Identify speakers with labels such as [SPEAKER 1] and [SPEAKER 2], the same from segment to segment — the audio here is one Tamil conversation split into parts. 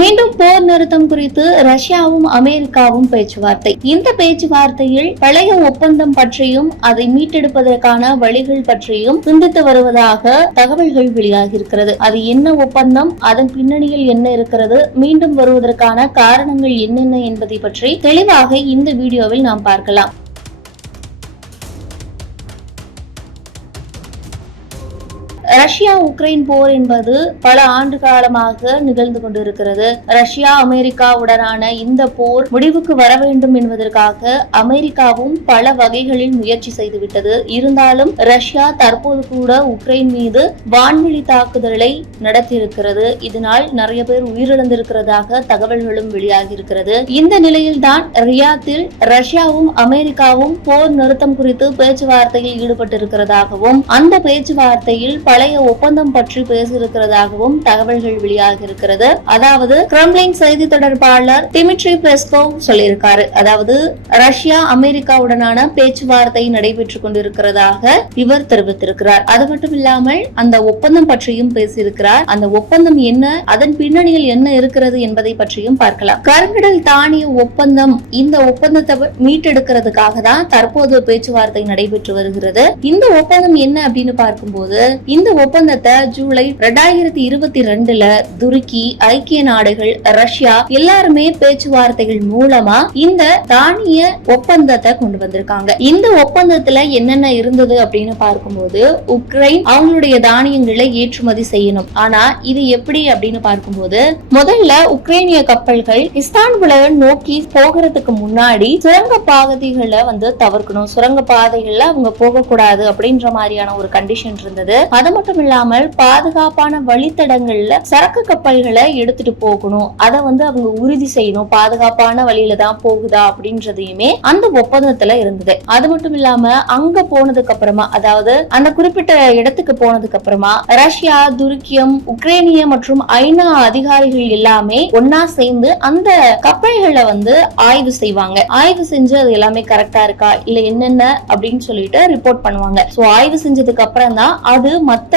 [SPEAKER 1] மீண்டும் போர் நிறுத்தம் குறித்து ரஷ்யாவும் அமெரிக்காவும் பேச்சுவார்த்தை. இந்த பேச்சுவார்த்தையில் பழைய ஒப்பந்தம் பற்றியும் அதை மீட்டெடுப்பதற்கான வழிகள் பற்றியும் சிந்தித்து வருவதாக தகவல்கள் வெளியாகியிருக்கிறது. அது என்ன ஒப்பந்தம் அதன் பின்னணியில் என்ன இருக்கிறது மீண்டும் வருவதற்கான காரணங்கள் என்னென்ன என்பதை பற்றி தெளிவாக இந்த வீடியோவில் நாம் பார்க்கலாம். ரஷ்யா உக்ரைன் போர் என்பது பல ஆண்டு காலமாக நிகழ்ந்து கொண்டிருக்கிறது. ரஷ்யா அமெரிக்காவுடனான இந்த போர் முடிவுக்கு வர வேண்டும் என்பதற்காக அமெரிக்காவும் பல வகைகளில் முயற்சி செய்துவிட்டது இருந்தாலும் ரஷ்யா தற்போது கூட உக்ரைன் மீது வான்வெளி தாக்குதலை நடத்தியிருக்கிறது. இதனால் நிறைய பேர் உயிரிழந்திருக்கிறதாக தகவல்களும் வெளியாகி இருக்கிறது இந்த நிலையில்தான் ரியாத்தில் ரஷ்யாவும் அமெரிக்காவும் போர் நிறுத்தம் குறித்து பேச்சுவார்த்தையில் ஈடுபட்டிருக்கிறதாகவும் அந்த பேச்சுவார்த்தையில் பல பழைய ஒப்பந்தம் பற்றி பேசியிருக்கிறதாகவும் தகவல்கள் வெளியாகியிருக்கிறது. அதாவது கிரம்லின் செய்தி தொடர்பாளர் டிமிட்ரி பெஸ்கோவ் சொல்லியிருக்காரு. அதாவது ரஷ்யா அமெரிக்காவுடனான பேச்சுவார்த்தை நடைபெற்றுக் கொண்டிருக்கிறதாக இவர் தெரிவித்திருக்கிறார். அது மட்டும் இல்லாமல் அந்த ஒப்பந்தம் பற்றியும் பேசியிருக்கிறார். அந்த ஒப்பந்தம் என்ன அதன் பின்னணியில் என்ன இருக்கிறது என்பதை பற்றியும் பார்க்கலாம். கருங்கடல் தானிய ஒப்பந்தம் இந்த ஒப்பந்தத்தை மீட்டெடுக்கிறதுக்காக தான் தற்போது பேச்சுவார்த்தை நடைபெற்று வருகிறது. இந்த ஒப்பந்தம் என்ன அப்படின்னு பார்க்கும்போது இந்த ஒப்பந்தத்தை ஜூலை ரெண்டாயிரத்தி இருபத்தி ரெண்டுல துருக்கி ஐக்கிய நாடுகள் ரஷ்யா எல்லாருமே பேச்சுவார்த்தைகள் மூலமா இந்த தானிய ஒப்பந்தத்தை கொண்டு வந்திருக்காங்க. இந்த ஒப்பந்தத்துல என்னென்ன இருந்தது அப்படின்னு பார்க்கும்போது உக்ரைன் அவங்களுடைய தானியங்களை ஏற்றுமதி செய்யணும். ஆனா இது எப்படி அப்படின்னு பார்க்கும்போது முதல்ல உக்ரைனிய கப்பல்கள் இஸ்தான்புல நோக்கி போகிறதுக்கு முன்னாடி சுரங்க பாதைகளை வந்து தவிர்க்கணும். சுரங்க பாதைகள்ல அவங்க போகக்கூடாது அப்படின்ற மாதிரியான ஒரு கண்டிஷன் இருந்தது. அது மட்டும் இல்லாமல் பாதுகாப்பான வழித்தடங்கள்ல சரக்கு கப்பல்களை எடுத்துட்டு போகணும். அதை வந்து அவங்க உறுதி செய்யணும். பாதுகாப்பான வழியில தான் போகுதா அப்படின்றதையுமே அந்த ஒப்பந்தத்துல இருந்தது. அது மட்டும் இல்லாம அங்க போனதுக்கு அப்புறமா அதாவது அந்த குறிப்பிட்ட இடத்துக்கு போனதுக்கு அப்புறமா ரஷ்யா துருக்கியம் உக்ரைனிய மற்றும் ஐநா அதிகாரிகள் எல்லாமே ஒன்னா சேர்ந்து அந்த கப்பல்களை வந்து ஆய்வு செய்வாங்க. ஆய்வு செஞ்சு அது எல்லாமே கரெக்டா இருக்கா? இல்ல என்னென்ன? அப்படின்னு சொல்லிட்டு ரிப்போர்ட் பண்ணுவாங்க. சோ ஆய்வு செஞ்சதுக்கு அப்புறம் தான் அது மத்த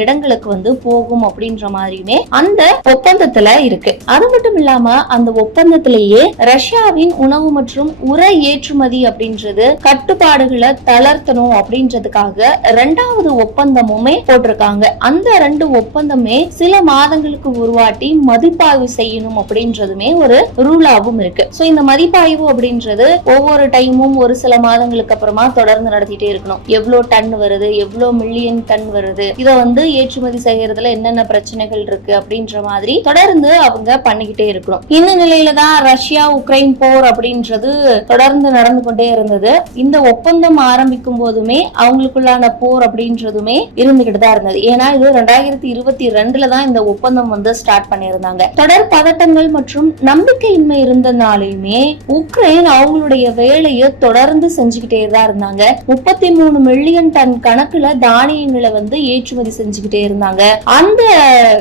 [SPEAKER 1] இடங்களுக்கு வந்து போகும் அப்படின்ற மாதிரியுமே அந்த ஒப்பந்தத்துல இருக்கு. அது மட்டும் இல்லாம அந்த ஒப்பந்தத்திலேயே ரஷ்யாவின் உணவு மற்றும் உர ஏற்றுமதி அப்படின்றது கட்டுப்பாடுகளை தளர்த்தணும் அப்படின்றதுக்காக ரெண்டாவது ஒப்பந்தமுமே போட்டிருக்காங்க. அந்த ரெண்டு ஒப்பந்தமே சில மாதங்களுக்கு உருவாட்டி மதிப்பாய்வு செய்யணும் அப்படின்றதுமே ஒரு ரூலாவும் இருக்கு. சோ இந்த மதிப்பாய்வு அப்படின்றது ஒவ்வொரு டைமும் ஒரு சில மாதங்களுக்கு அப்புறமா தொடர்ந்து நடத்திட்டே இருக்கணும். எவ்வளவு டன் வருது எவ்வளவு மில்லியன் டன் வருது இதை வந்து ஏற்றுமதி செய்யறதுல என்னென்ன பிரச்சனைகள் இருக்கு அப்படின்ற மாதிரி தொடர்ந்து அவங்க பண்ணிக்கிட்டே இருக்கணும் இந்த நிலையில தான் ரஷ்யா உக்ரைன் போர் அப்படின்றது தொடர்ந்து நடந்து கொண்டே இருந்தது. இந்த ஒப்பந்தம் ஆரம்பிக்கும் போதுமே அவங்களுக்குள்ளான போர் அப்படின்றதுமே இருந்துகிட்டு தான் இருந்தது. ஏன்னா இது ரெண்டாயிரத்தி இருபத்தி ரெண்டுல தான் இந்த ஒப்பந்தம் வந்து ஸ்டார்ட் பண்ணியிருந்தாங்க. தொடர் பதட்டங்கள் மற்றும் நம்பிக்கையின்மை இருந்தனாலையுமே உக்ரைன் அவங்களுடைய வேலையை தொடர்ந்து செஞ்சுக்கிட்டே தான் இருந்தாங்க. முப்பத்தி மூணு மில்லியன் டன் கணக்குல தானியங்களை வந்து ஏற்றுமதி செஞ்சுக்கிட்டே இருந்தாங்க. அந்த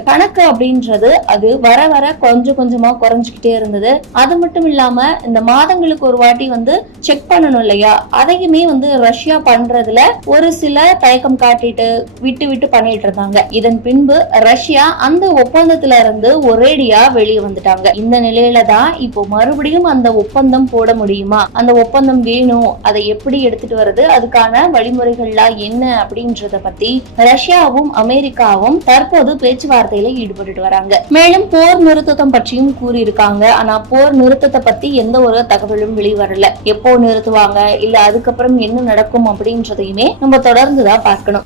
[SPEAKER 1] கணக்கு அப்படின்றது அது வர வர கொஞ்சம் கொஞ்சமா குறைஞ்சுக்கிட்டே இருந்தது. அது மட்டும் இல்லாம இந்த மாதங்களுக்கு ஒரு வாட்டி வந்து செக் பண்ணணும் இல்லையா? அதையுமே வந்து ரஷ்யா பண்றதுல ஒரு சில தயக்கம் காட்டிட்டு விட்டு விட்டு பண்ணிட்டு இருந்தாங்க. இதன் பின்பு ரஷ்யா அந்த ஒப்பந்தத்துல இருந்து ஒரேடியா வெளியே வந்துட்டாங்க. இந்த நிலையில தான் இப்போ மறுபடியும் அந்த ஒப்பந்தம் போட முடியுமா? அந்த ஒப்பந்தம் வேணும். அதை எப்படி எடுத்துட்டு வருது அதுக்கான வழிமுறைகள்லாம் என்ன அப்படின்றத பத்தி ரஷ்யா ரஷ்யாவும் அமெரிக்காவும் தற்போது பேச்சுவார்த்தையில ஈடுபட்டுட்டு வராங்க. மேலும் போர் நிறுத்தம் பற்றியும் கூறியிருக்காங்க. ஆனா போர் நிறுத்தத்தை பத்தி எந்த ஒரு தகவலும் வெளிவரல. எப்போ நிறுத்துவாங்க? இல்ல அதுக்கப்புறம் என்ன நடக்கும் அப்படின்றதையுமே நம்ம தொடர்ந்துதான் பார்க்கணும்.